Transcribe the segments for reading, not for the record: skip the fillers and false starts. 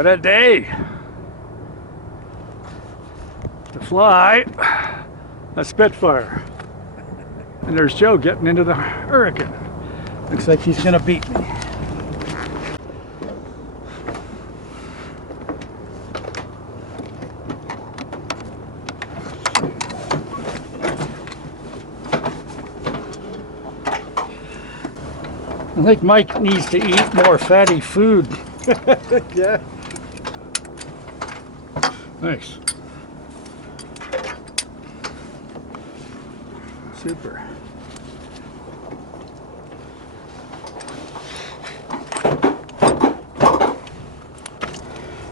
What a day to fly a Spitfire. And there's Joe getting into the Hurricane. Looks like he's gonna beat me. I think Mike needs to eat more fatty food. Yeah. Nice. Super.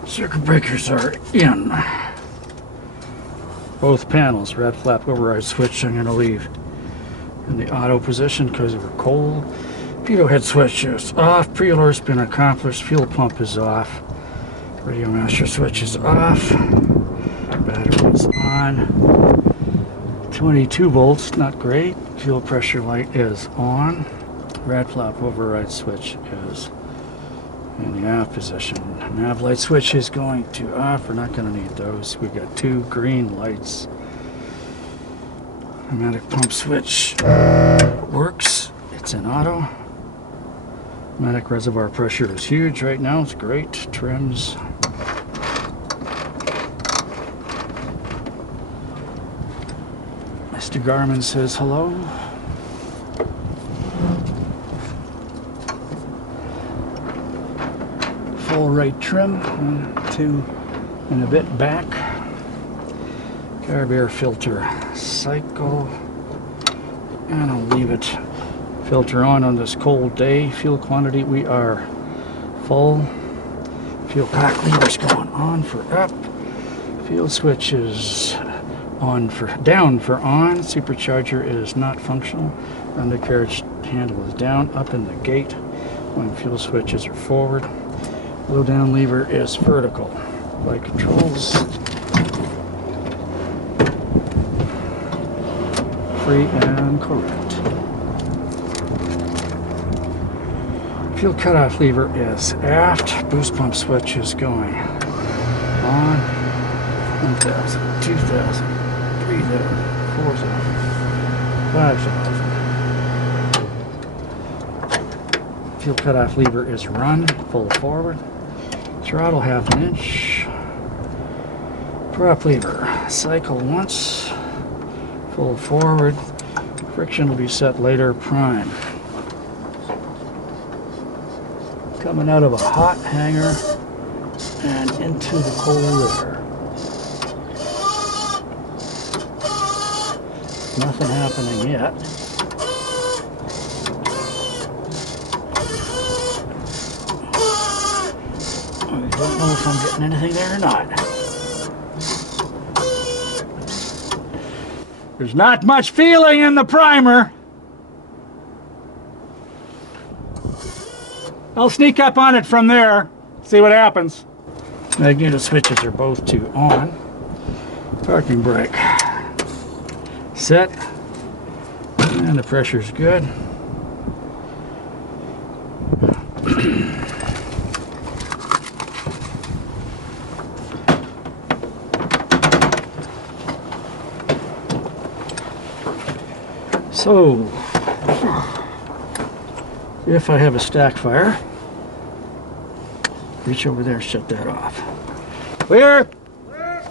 Circuit breakers are in. Both panels, red flap override switch I'm going to leave in the auto position because we're cold. Pitot head switch is off, preload's been accomplished, fuel pump is off, radio master switch is off, battery is on, 22 volts, not great, fuel pressure light is on, red flap override switch is in the off position, nav light switch is going to off, we're not going to need those, we've got 2 green lights, pneumatic pump switch works, it's in auto. Pneumatic reservoir pressure is huge right now, it's great. Trims. Mr. Garmin says hello. Full right trim, 1, 2 and a bit back. Carb air filter cycle. And I'll leave it. Filter on this cold day. Fuel quantity, we are full. Fuel pack levers going on for up. Fuel switch is on for down for on. Supercharger is not functional. Undercarriage handle is down. Up in the gate when fuel switches are forward. Low down lever is vertical. Flight controls. Free and correct. Fuel cutoff lever is aft. Boost pump switch is going on. 1,000, 2,000, 3,000, 4,000, 5,000. Fuel cutoff lever is run, full forward. Throttle 1/2 inch. Prop lever, cycle once, full forward. Friction will be set later, prime. Coming out of a hot hangar and into the cold air. Nothing happening yet. I don't know if I'm getting anything there or not. There's not much feeling in the primer. I'll sneak up on it from there, see what happens. Magneto switches are both to on. Parking brake set, and the pressure's good. So, if I have a stack fire, reach over there and shut that off. Clear? Clear.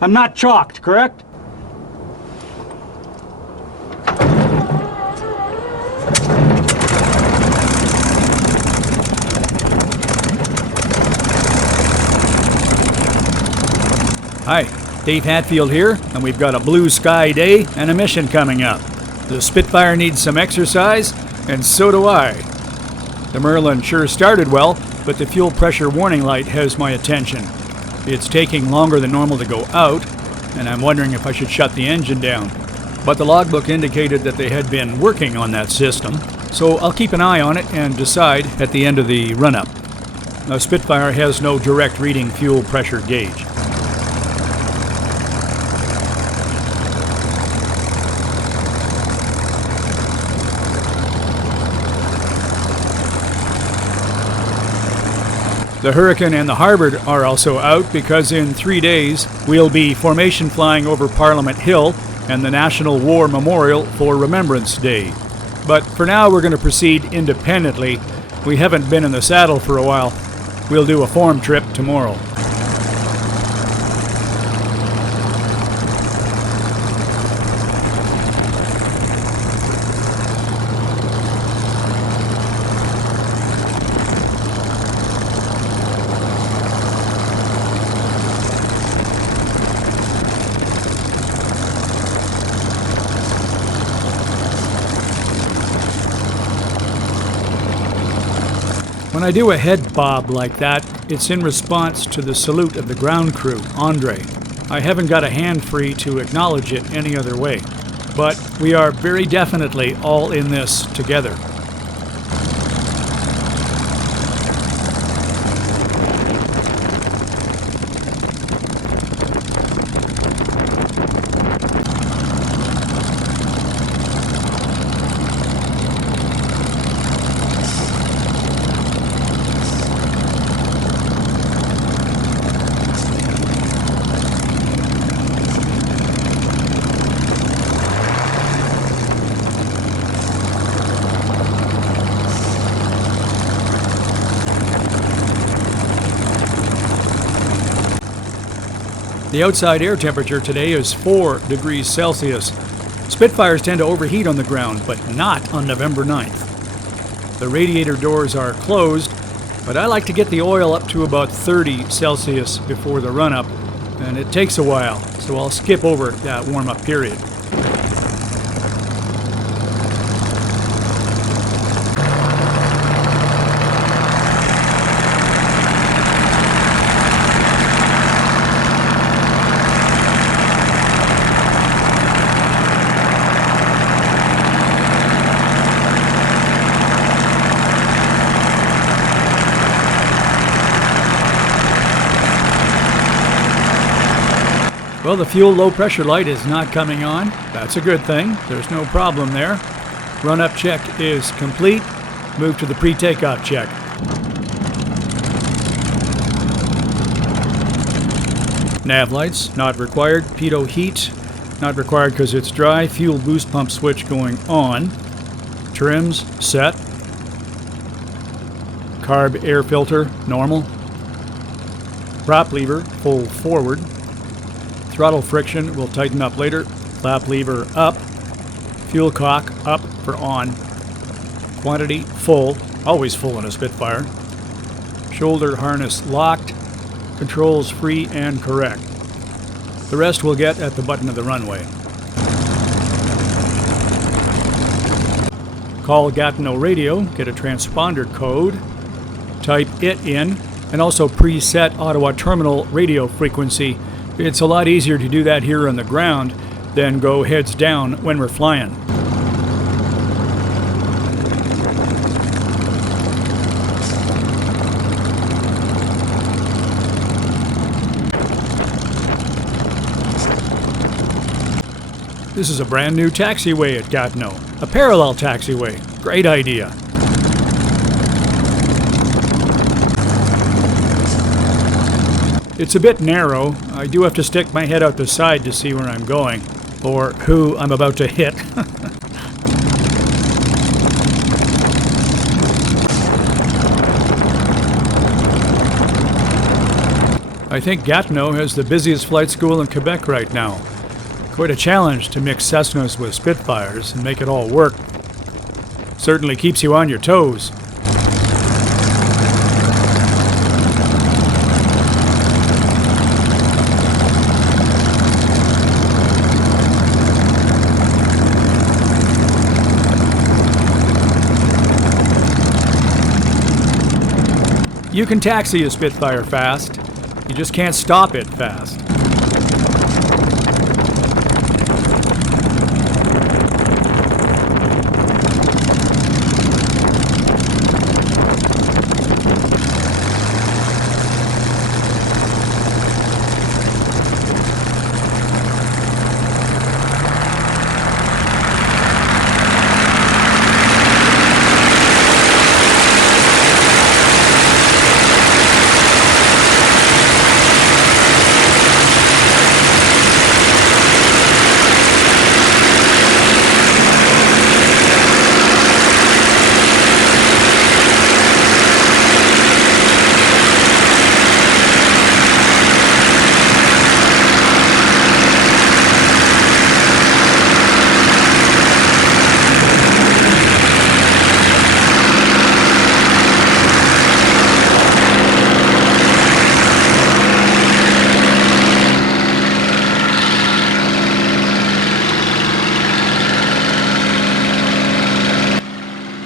I'm not chalked, correct? Hi, Dave Hadfield here, and we've got a blue sky day and a mission coming up. The Spitfire needs some exercise, and so do I. The Merlin sure started well, but the fuel pressure warning light has my attention. It's taking longer than normal to go out, and I'm wondering if I should shut the engine down. But the logbook indicated that they had been working on that system, so I'll keep an eye on it and decide at the end of the run-up. Now, Spitfire has no direct reading fuel pressure gauge. The Hurricane and the Harvard are also out because in 3 days we'll be formation flying over Parliament Hill and the National War Memorial for Remembrance Day. But for now we're going to proceed independently. We haven't been in the saddle for a while. We'll do a form trip tomorrow. When I do a head bob like that, it's in response to the salute of the ground crew, Andre. I haven't got a hand free to acknowledge it any other way. But we are very definitely all in this together. The outside air temperature today is 4 degrees Celsius. Spitfires tend to overheat on the ground, but not on November 9th. The radiator doors are closed, but I like to get the oil up to about 30 Celsius before the run-up, and it takes a while, so I'll skip over that warm-up period. Well, the fuel low pressure light is not coming on. That's a good thing. There's no problem there. Run-up check is complete. Move to the pre-takeoff check. Nav lights, not required. Pitot heat, not required because it's dry. Fuel boost pump switch going on. Trims, set. Carb air filter, normal. Prop lever, full forward. Throttle friction will tighten up later. Flap lever up. Fuel cock up for on. Quantity full, always full in a Spitfire. Shoulder harness locked. Controls free and correct. The rest we'll get at the button of the runway. Call Gatineau radio, get a transponder code, type it in, and also preset Ottawa terminal radio frequency. It's a lot easier to do that here on the ground than go heads down when we're flying. This is a brand new taxiway at Gatineau, a parallel taxiway. Great idea. It's a bit narrow. I do have to stick my head out the side to see where I'm going, or who I'm about to hit. I think Gatineau has the busiest flight school in Quebec right now. Quite a challenge to mix Cessnas with Spitfires and make it all work. Certainly keeps you on your toes. You can taxi a Spitfire fast, you just can't stop it fast.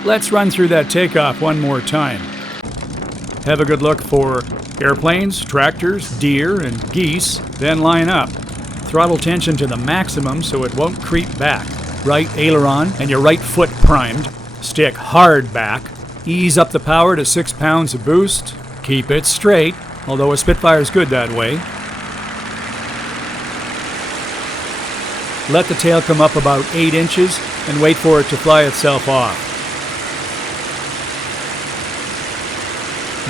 let's run through that takeoff one more time. Have a good look for airplanes, tractors, deer, and geese, then line up. Throttle tension to the maximum so it won't creep back. Right aileron and your right foot primed. Stick hard back. Ease up the power to 6 pounds of boost. Keep it straight, although a Spitfire is good that way. Let the tail come up about 8 inches and wait for it to fly itself off.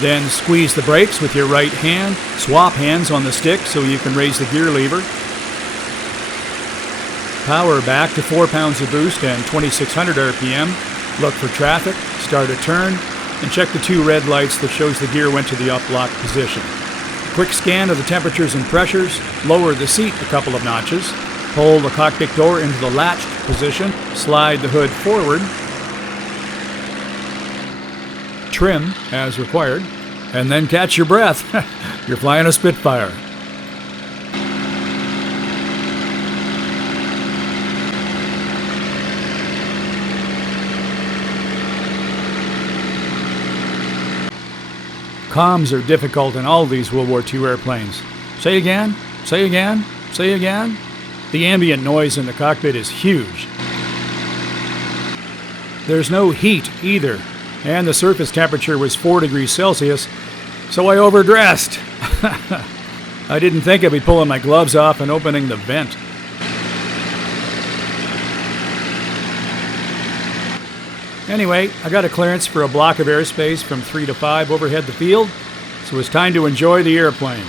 Then squeeze the brakes with your right hand. Swap hands on the stick so you can raise the gear lever. Power back to 4 pounds of boost and 2600 RPM. Look for traffic, start a turn, and check the 2 red lights that shows the gear went to the up lock position. Quick scan of the temperatures and pressures. Lower the seat a couple of notches. Pull the cockpit door into the latched position. Slide the hood forward. Trim as required, and then catch your breath. You're flying a Spitfire. Comms are difficult in all these World War II airplanes. Say again, say again, say again. The ambient noise in the cockpit is huge. There's no heat either. And the surface temperature was 4 degrees Celsius, so I overdressed. I didn't think I'd be pulling my gloves off and opening the vent. Anyway, I got a clearance for a block of airspace from 3 to 5 overhead the field, so it's time to enjoy the airplane.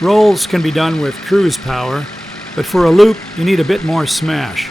Rolls can be done with cruise power, but for a loop you need a bit more smash.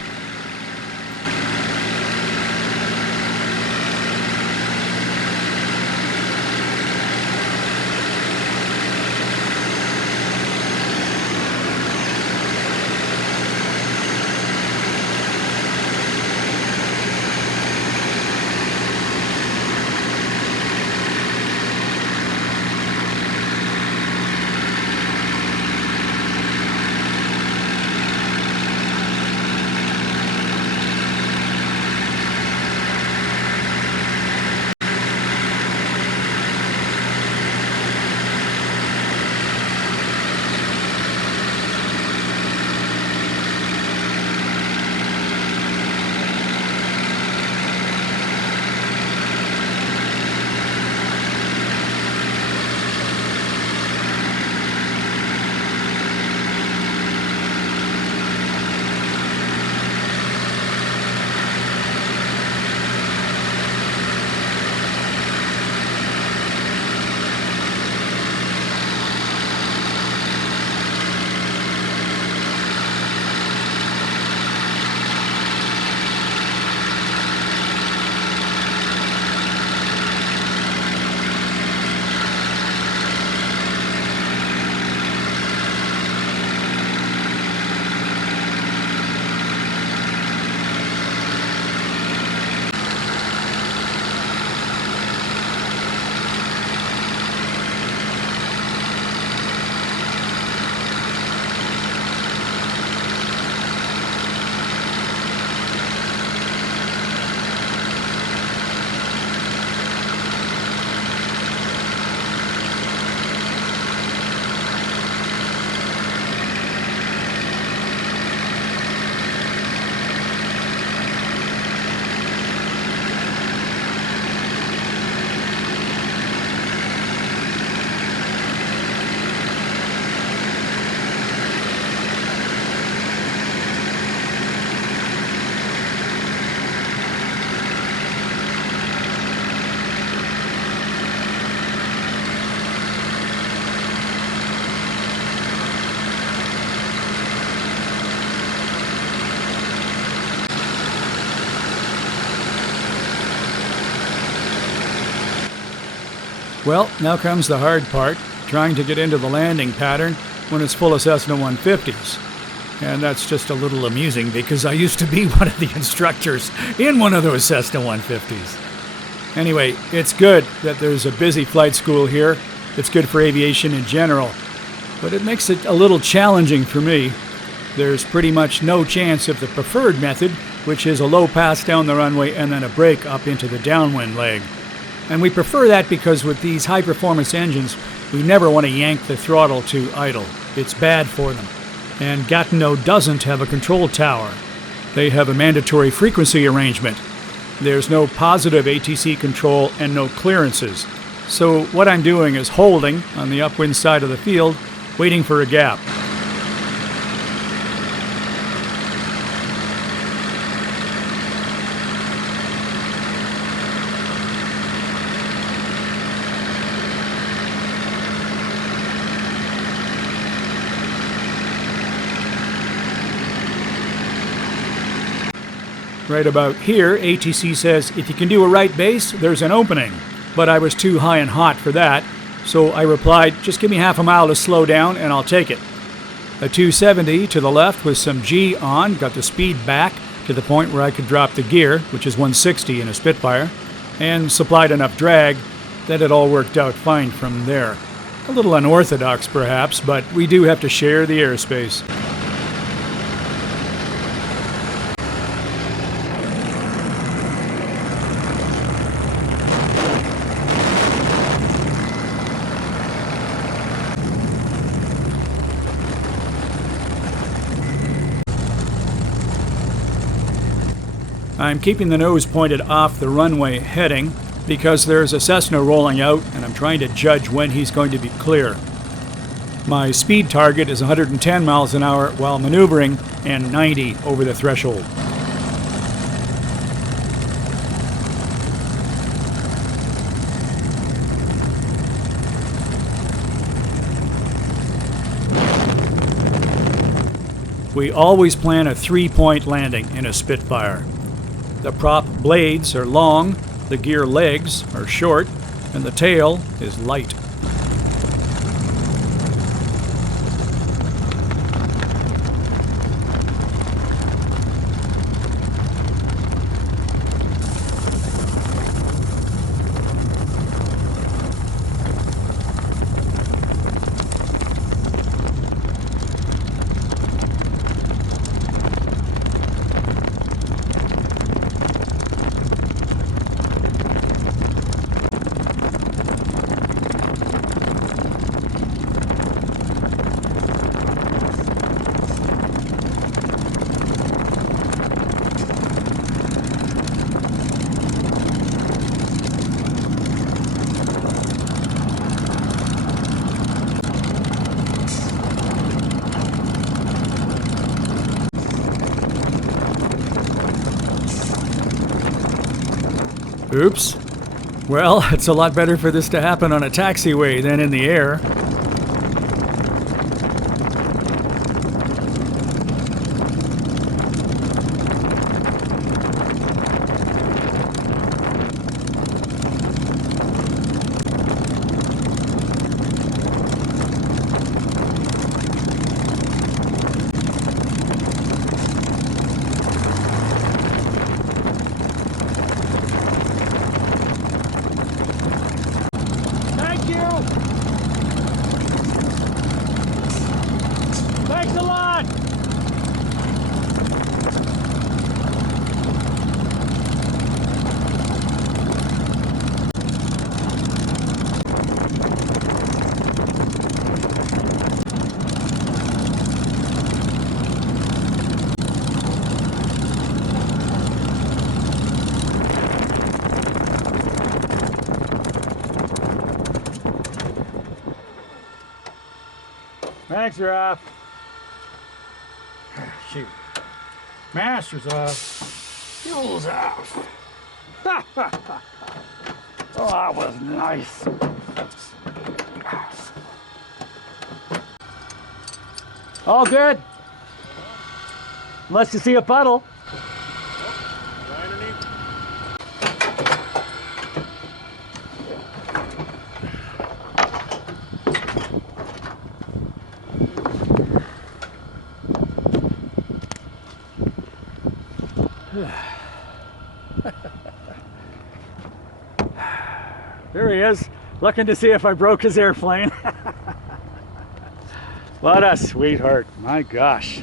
Well, now comes the hard part, trying to get into the landing pattern when it's full of Cessna 150s. And that's just a little amusing because I used to be one of the instructors in one of those Cessna 150s. Anyway, it's good that there's a busy flight school here. It's good for aviation in general, but it makes it a little challenging for me. There's pretty much no chance of the preferred method, which is a low pass down the runway and then a brake up into the downwind leg. And we prefer that because with these high-performance engines, we never want to yank the throttle to idle. It's bad for them. And Gatineau doesn't have a control tower. They have a mandatory frequency arrangement. There's no positive ATC control and no clearances. So what I'm doing is holding on the upwind side of the field, waiting for a gap. Right about here, ATC says if you can do a right base, there's an opening. But I was too high and hot for that, so I replied, just give me half a mile to slow down and I'll take it. A 270 to the left with some G on, got the speed back to the point where I could drop the gear, which is 160 in a Spitfire, and supplied enough drag that it all worked out fine from there. A little unorthodox perhaps, but we do have to share the airspace. I'm keeping the nose pointed off the runway heading because there's a Cessna rolling out and I'm trying to judge when he's going to be clear. My speed target is 110 miles an hour while maneuvering and 90 over the threshold. We always plan a 3-point landing in a Spitfire. The prop blades are long, the gear legs are short, and the tail is light. Oops. Well, it's a lot better for this to happen on a taxiway than in the air. Thanks a lot! Mags are off. Shoot. Master's off. Fuel's off. Oh, that was nice. All good. Unless you see a puddle. There he is, looking to see if I broke his airplane. What a sweetheart, my gosh.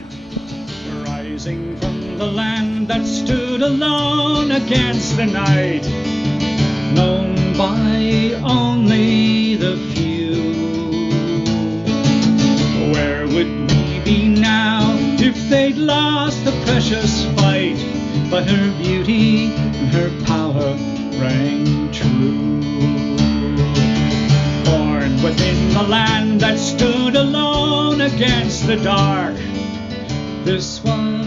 Rising from the land that stood alone against the night, known by only the few. Where would we be now if they'd lost the precious fight? But her beauty and her power rang true. Born within the land that stood alone against the dark, this was